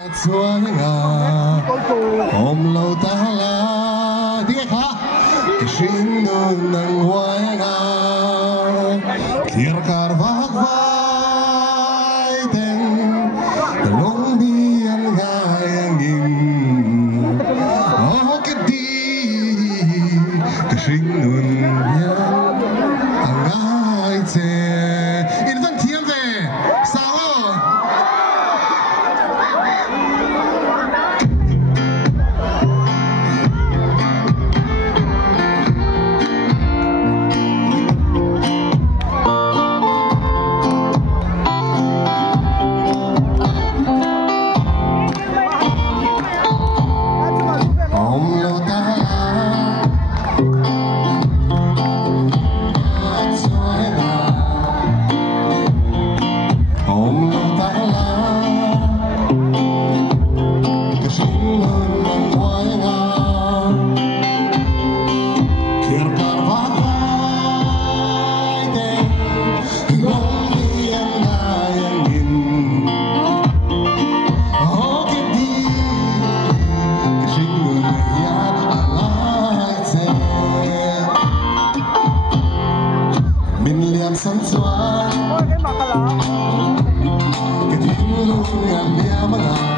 Xuân ôm lâu ta la tiếng hát cái xin đôi nắng hoa ngà kia cả vác vai tên long đi ăn gai nghìn cái đi cái xin đôi nhang ăn gai chè in văn thiên về sao sáng xóa cái tiếng luôn ngàn đêm mà